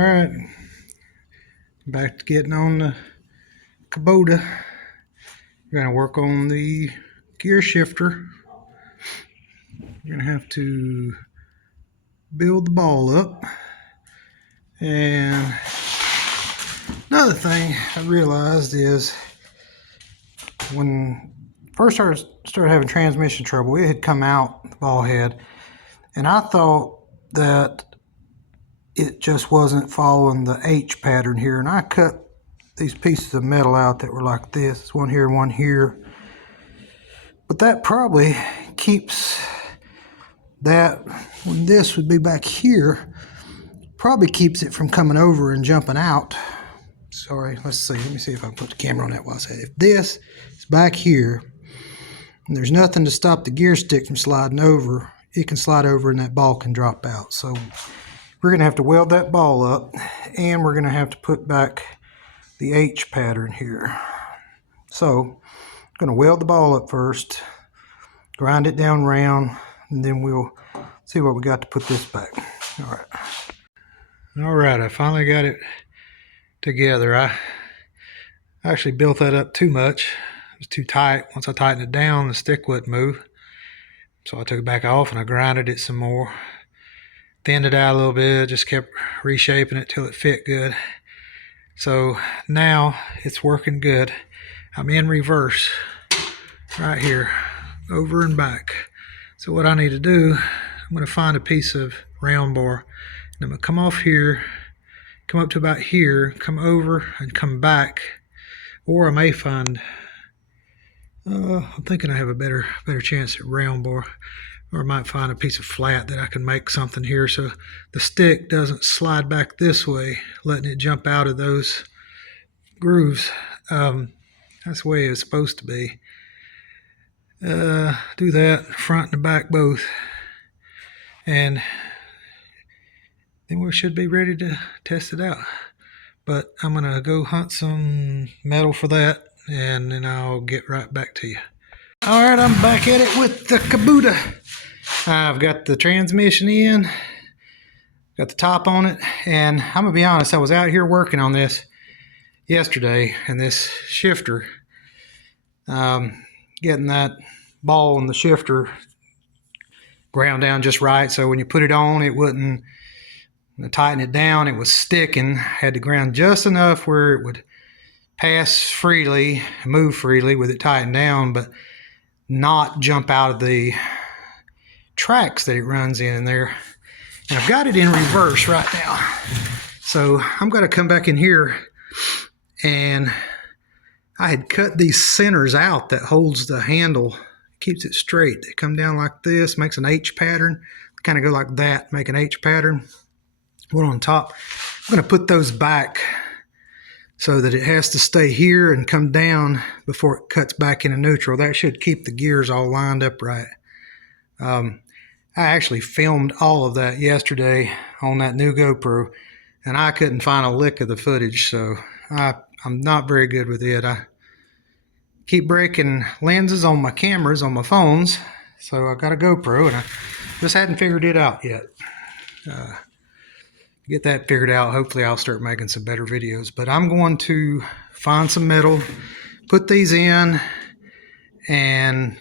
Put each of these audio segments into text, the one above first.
Alright, back to getting on the kubota. We're going to work on the gear shifter. You're going to have to build the ball up. And another thing I realized is when first started having transmission trouble, it had come out, the ball head, and I thought that it just wasn't following the H pattern here, and I cut these pieces of metal out that were like this, one here and one here, but that probably keeps that, when this would be back here, probably keeps it from coming over and jumping out. Sorry, let me see if I can put the camera on that while I say it. If this is back here and there's nothing to stop the gear stick from sliding over, it can slide over and that ball can drop out. So we're going to have to weld that ball up, and we're going to have to put back the H pattern here. So I'm going to weld the ball up first, grind it down round, and then we'll see what we got to put this back. All right, I finally got it together. I actually built that up too much. It was too tight. Once I tightened it down, the stick wouldn't move. So I took it back off and I grinded it some more. Thinned it out a little bit, just kept reshaping it till it fit good. So now it's working good. I'm in reverse right here, over and back. So what I need to do, I'm going to find a piece of round bar, and I'm going to come off here, come up to about here, come over and come back, or I may find, I'm thinking I have a better chance at round bar, or I might find a piece of flat that I can make something here so the stick doesn't slide back this way, letting it jump out of those grooves. That's the way it's supposed to be. Do that, front and back both, and then we should be ready to test it out. But I'm gonna go hunt some metal for that, and then I'll get right back to you. All right, I'm back at it with the kubota. I've got the transmission in, got the top on it, and I'm gonna be honest, I was out here working on this yesterday, and this shifter, getting that ball and the shifter ground down just right, so when you put it on, it wouldn't tighten it down, it was sticking. Had to ground just enough where it would pass freely, move freely with it tightened down, but not jump out of the tracks that it runs in there. And I've got it in reverse right now. So I'm going to come back in here, and I had cut these centers out that holds the handle, keeps it straight. They come down like this, makes an H pattern, kind of go like that, make an H pattern. One on top. I'm going to put those back so that it has to stay here and come down before it cuts back into neutral. That should keep the gears all lined up right. I actually filmed all of that yesterday on that new GoPro, and I couldn't find a lick of the footage, so I'm not very good with it. I keep breaking lenses on my cameras, on my phones, so I got a GoPro, and I just hadn't figured it out yet. Get that figured out, hopefully I'll start making some better videos. But I'm going to find some metal, put these in, and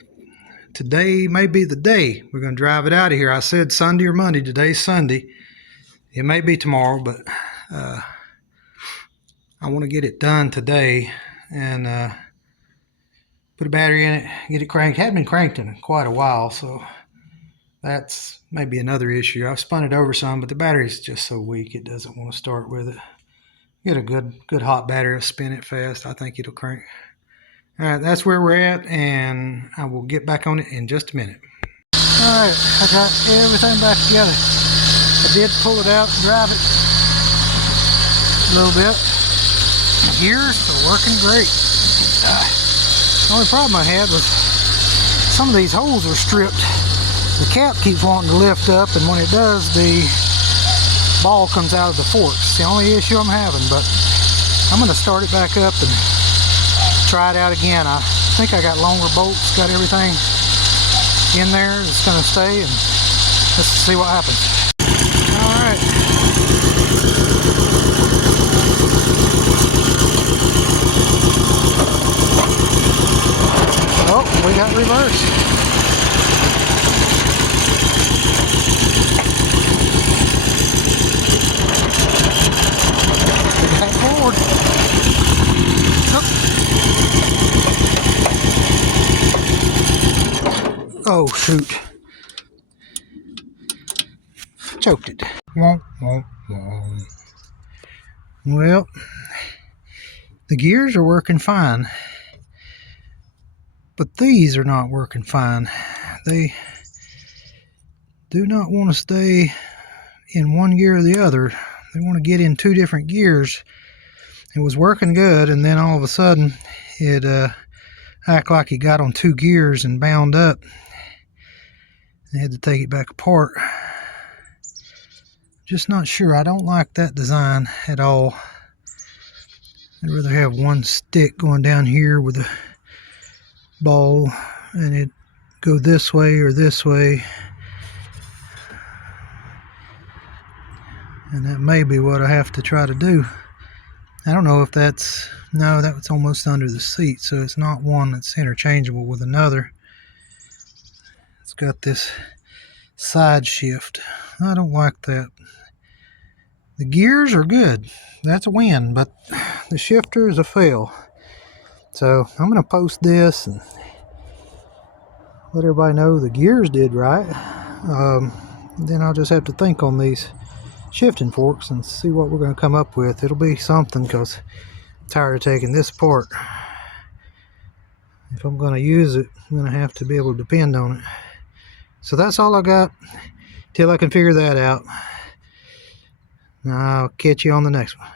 today may be the day we're going to drive it out of here. I said Sunday or Monday. Today's Sunday. It may be tomorrow, but I want to get it done today and put a battery in it, get it cranked. It hadn't been cranked in quite a while, so that's maybe another issue. I've spun it over some, but the battery's just so weak it doesn't want to start with it. Get a good hot battery, I'll spin it fast. I think it'll crank. All right, that's where we're at, and I will get back on it in just a minute. All right, I got everything back together. I did pull it out and drive it a little bit. Gears are working great. The only problem I had was some of these holes were stripped. The cap keeps wanting to lift up, and when it does, the ball comes out of the forks. It's the only issue I'm having, but I'm going to start it back up and try it out again. I think I got longer bolts, got everything in there that's going to stay, and let's see what happens. All right. reverse. Back forward. Oh shoot. Choked it. Womp, womp, womp. Well, the gears are working fine, but these are not working fine. They do not want to stay in one gear or the other. They want to get in two different gears. It was working good, and then all of a sudden it acted like it got on two gears and bound up. I had to take it back apart. Just not sure. I don't like that design at all. I'd rather have one stick going down here with a ball and it go this way or this way. And that may be what I have to try to do. I don't know if that's, no, that's almost under the seat, so it's not one that's interchangeable with another. It's got this side shift. I don't like that. The gears are good. That's a win, but the shifter is a fail. So I'm going to post this and let everybody know the gears did right. Then I'll just have to think on these shifting forks and see what we're going to come up with. It'll be something, because I'm tired of taking this apart. If I'm going to use it, I'm going to have to be able to depend on it. So that's all I got till I can figure that out. I'll catch you on the next one.